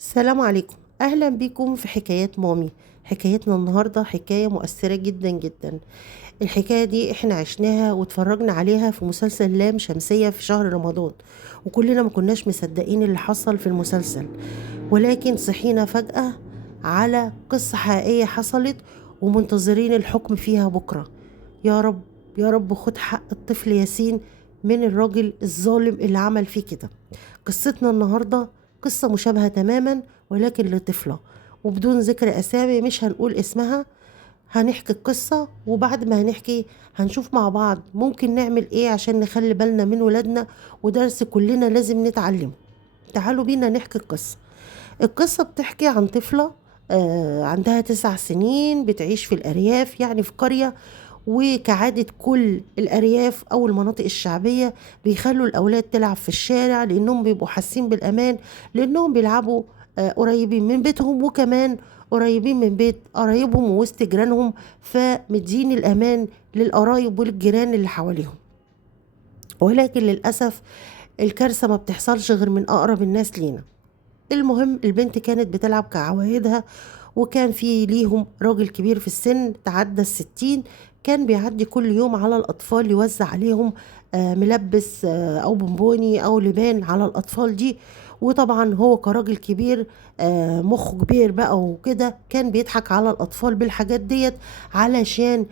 السلام عليكم. أهلا بكم في حكايات مامي. حكايتنا النهاردة حكاية مؤثرة جدا جدا. الحكاية دي احنا عشناها واتفرجنا عليها في مسلسل لام شمسية في شهر رمضان، وكلنا ما كناش مصدقين اللي حصل في المسلسل، ولكن صحينا فجأة على قصة حقيقية حصلت، ومنتظرين الحكم فيها بكرة. يا رب، يا رب خد حق الطفل ياسين من الراجل الظالم اللي عمل فيه كده. قصتنا النهاردة قصة مشابهة تماما، ولكن لطفلة، وبدون ذكر أسامي مش هنقول اسمها. هنحكي القصة، وبعد ما هنحكي هنشوف مع بعض ممكن نعمل ايه عشان نخلي بالنا من ولادنا، ودرس كلنا لازم نتعلمه. تعالوا بينا نحكي القصة. القصة بتحكي عن طفلة عندها 9 سنين، بتعيش في الأرياف، يعني في قرية. وكعادة كل الأرياف أو المناطق الشعبية بيخلوا الأولاد تلعب في الشارع لأنهم بيبقوا حاسين بالأمان، لأنهم بيلعبوا قريبين من بيتهم، وكمان قريبين من بيت قرايبهم ووسط جيرانهم، فمدين الأمان للقرايب وللجيران اللي حواليهم. ولكن للأسف الكارثة ما بتحصلش غير من أقرب الناس لينا. المهم البنت كانت بتلعب كعوايدها، وكان في ليهم راجل كبير في السن تعدى 60، كان بيعدي كل يوم على الأطفال يوزع عليهم ملبس أو بونبوني أو لبان على الأطفال دي. وطبعا هو كراجل كبير مخه كبير بقى وكده، كان بيضحك على الأطفال بالحاجات ديت علشان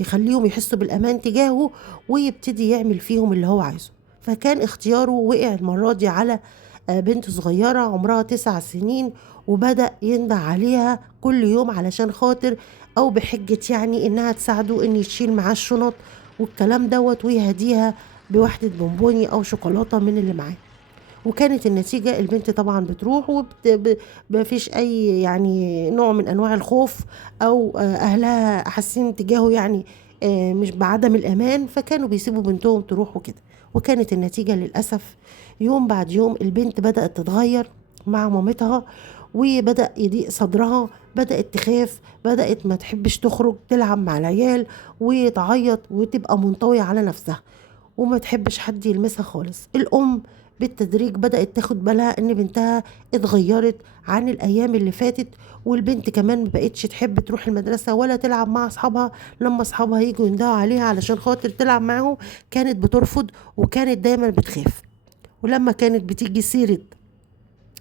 يخليهم يحسوا بالأمان تجاهه، ويبتدي يعمل فيهم اللي هو عايزه. فكان اختياره وقع المرة دي على بنت صغيرة عمرها 9 سنين، وبدأ يندع عليها كل يوم علشان خاطر أو بحجة يعني إنها تساعده إن يشيل معاه الشنط والكلام دوت، ويهديها بوحدة بونبوني أو شوكولاتة من اللي معاه. وكانت النتيجة البنت طبعا بتروح ومفيش أي يعني نوع من أنواع الخوف، أو أهلها حاسين تجاهه يعني مش بعدم الأمان، فكانوا بيسيبوا بنتهم تروح وكده. وكانت النتيجة للأسف يوم بعد يوم البنت بدأت تتغير مع مامتها، وبدأ يضيق صدرها، بدأت تخاف، بدأت ما تحبش تخرج تلعب مع العيال، وتعيط وتبقى منطوية على نفسها، وما تحبش حد يلمسها خالص. الأم بالتدريج بدأت تاخد بالها ان بنتها اتغيرت عن الايام اللي فاتت، والبنت كمان ما بقتش تحب تروح المدرسة ولا تلعب مع اصحابها. لما اصحابها يجوا يندهوا عليها علشان خاطر تلعب معاهم كانت بترفض، وكانت دايما بتخاف. ولما كانت بتيجي سيرة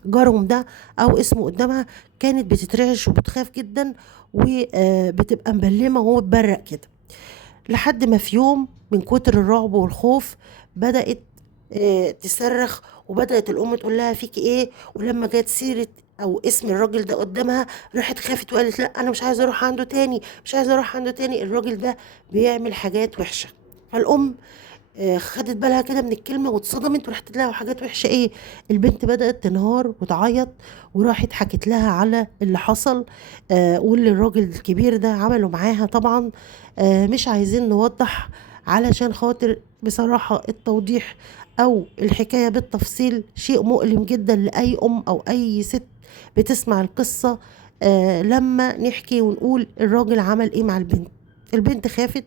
جارهم ده او اسمه قدامها كانت بتترعش وبتخاف جدا، وبتبقى مبلمة ومتبرق كده. لحد ما في يوم من كتر الرعب والخوف بدأت تصرخ، وبدأت الأم تقول لها فيكي ايه. ولما جت سيرة أو اسم الراجل ده قدامها راحت خافت وقالت لا أنا مش عايزة أروح عنده تاني، مش عايزة أروح عنده تاني، الراجل ده بيعمل حاجات وحشة. فالأم خدت بالها كده من الكلمة واتصدمت، وراحت تلاقي حاجات وحشة ايه. البنت بدأت تنهار وتعيط، وراحت حكت لها على اللي حصل واللي الراجل الكبير ده عمله معاها. طبعا مش عايزين نوضح علشان خاطر بصراحة التوضيح او الحكاية بالتفصيل شيء مؤلم جدا لأي ام او اي ست بتسمع القصة. لما نحكي ونقول الراجل عمل ايه مع البنت. البنت خافت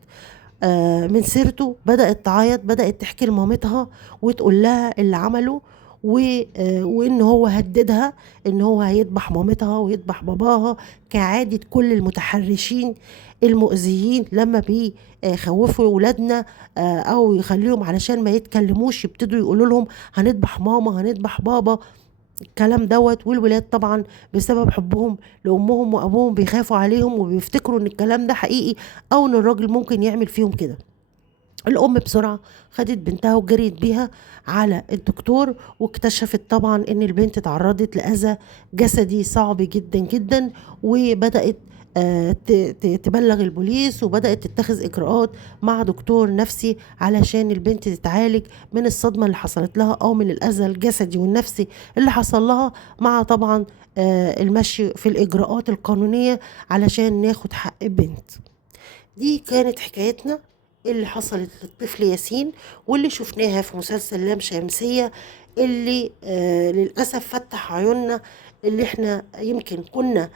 من سيرته، بدأت تعيط، بدأت تحكي لمامتها وتقول لها اللي عمله، وان هو هددها ان هو هيذبح مامتها ويذبح باباها كعادة كل المتحرشين المؤذيين. لما بيخوفوا ولادنا او يخليهم علشان ما يتكلموش يبتدوا يقولوا لهم هنذبح ماما هنذبح بابا، الكلام دوت. والولاد طبعا بسبب حبهم لأمهم وأبوهم بيخافوا عليهم وبيفتكروا إن الكلام ده حقيقي، أو إن الراجل ممكن يعمل فيهم كده. الأم بسرعة خدت بنتها وجريت بيها على الدكتور، واكتشفت طبعا إن البنت تعرضت لأذى جسدي صعب جدا جدا. وبدأت تبلغ البوليس، وبدأت تتخذ إجراءات مع دكتور نفسي علشان البنت تتعالج من الصدمة اللي حصلت لها أو من الأذى الجسدي والنفسي اللي حصل لها، مع طبعا المشي في الإجراءات القانونية علشان ناخد حق البنت. دي كانت حكايتنا اللي حصلت للطفل ياسين، واللي شفناها في مسلسل لام شمسية، اللي للأسف فتح عيوننا، اللي احنا يمكن كنا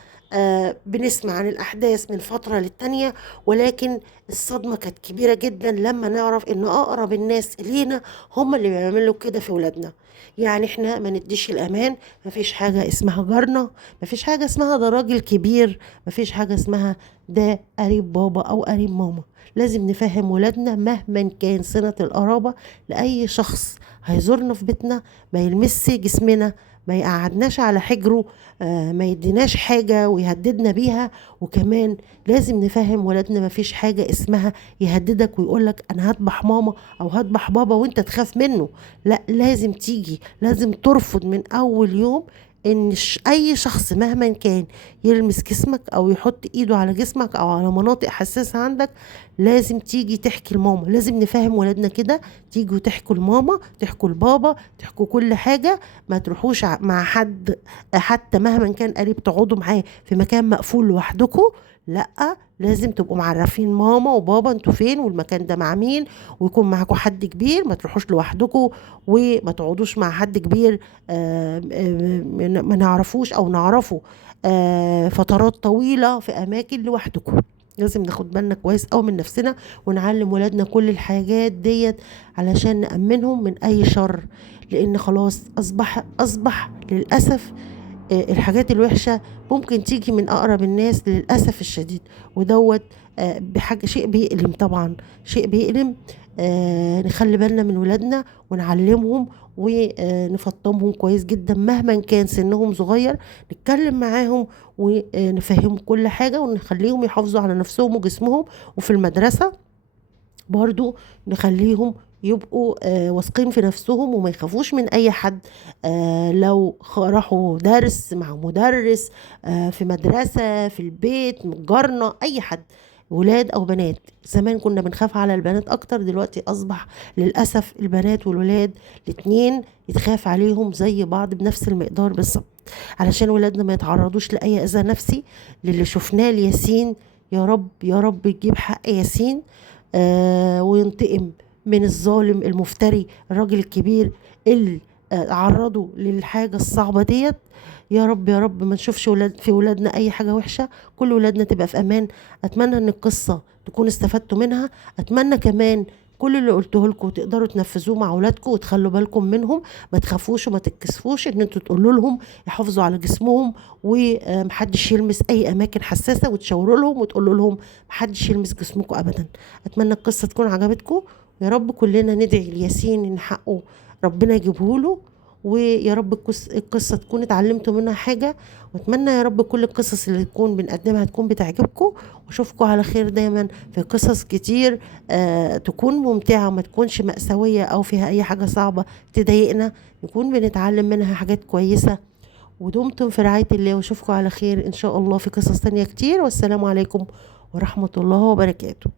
بنسمع عن الأحداث من فترة للتانية، ولكن الصدمة كانت كبيرة جدا لما نعرف إن أقرب الناس إلينا هم اللي بيعملوا كده في ولادنا. يعني احنا ما نديش الأمان. مفيش حاجة اسمها جارنا، مفيش حاجة اسمها ده راجل كبير، مفيش حاجة اسمها ده قريب بابا أو قريب ماما. لازم نفهم ولادنا مهما كان صلة القرابة لأي شخص هيزورنا في بيتنا ما يلمس جسمنا، ما يقعدناش على حجره، ما يديناش حاجة ويهددنا بيها. وكمان لازم نفهم ولادنا ما فيش حاجة اسمها يهددك ويقولك أنا هذبح ماما أو هذبح بابا وانت تخاف منه. لا، لازم تيجي، لازم ترفض من أول يوم ان اي شخص مهما كان يلمس جسمك او يحط ايده على جسمك او على مناطق حساسة عندك. لازم تيجي تحكي لماما. لازم نفهم ولادنا كده، تيجوا تحكوا لماما، تحكوا لبابا، تحكوا كل حاجة. ما تروحوش مع حد حتى مهما كان قريب تقعدوا معاه في مكان مقفول لوحدكم. لا، لازم تبقوا معرفين ماما وبابا انتوا فين والمكان ده مع مين، ويكون معاكم حد كبير. ما تروحوش لوحدكم وما تقعدوش مع حد كبير ما نعرفوش او نعرفه فترات طويلة في اماكن لوحدكم. لازم ناخد بالنا كويس قوي من نفسنا، ونعلم ولادنا كل الحاجات ديت علشان نأمنهم من اي شر. لان خلاص اصبح للأسف الحاجات الوحشة ممكن تيجي من أقرب الناس للأسف الشديد. ودوت بحاجة شيء بيألم، طبعا شيء بيألم. نخلي بالنا من ولادنا ونعلمهم ونفطمهم كويس جدا مهما كان سنهم صغير. نتكلم معاهم ونفهمهم كل حاجة ونخليهم يحافظوا على نفسهم وجسمهم. وفي المدرسة برضو نخليهم يبقوا واثقين في نفسهم وما يخافوش من اي حد. لو راحوا درس مع مدرس، في مدرسة، في البيت، من جارنا، اي حد، ولاد او بنات. زمان كنا بنخاف على البنات اكتر، دلوقتي اصبح للأسف البنات والولاد الاتنين يتخاف عليهم زي بعض بنفس المقدار بالظبط، علشان ولادنا ما يتعرضوش لأي أذى نفسي للي شفناه لياسين. يا رب يا رب يجيب حق ياسين وينتقم من الظالم المفتري الراجل الكبير اللي عرضوا للحاجة الصعبة ديت. يا رب يا رب ما نشوفش في ولادنا اي حاجة وحشة، كل ولادنا تبقى في امان. اتمنى ان القصة تكون استفدتوا منها. اتمنى كمان كل اللي قلته لكم تقدروا تنفذوه مع اولادكم وتخلوا بالكم منهم. ما تخافوش وما تتكسفوش ان انتوا تقولوا لهم يحافظوا على جسمهم ومحدش يلمس اي اماكن حساسة، وتشاوروا لهم وتقولوا لهم محدش يلمس جسمكم ابدا. اتمنى القصة تكون عجبتكم. يا رب كلنا ندعي لياسين ان حقه ربنا يجيبه له. ويا رب القصة تكون اتعلمتوا منها حاجة. واتمنى يا رب كل القصص اللي تكون بنقدمها تكون بتعجبكم. واشوفكم على خير دايما في قصص كتير تكون ممتعة وما تكونش مأساوية او فيها اي حاجة صعبة تضايقنا، نكون بنتعلم منها حاجات كويسة. ودمتم في رعاية الله، واشوفكم على خير ان شاء الله في قصص تانية كتير. والسلام عليكم ورحمة الله وبركاته.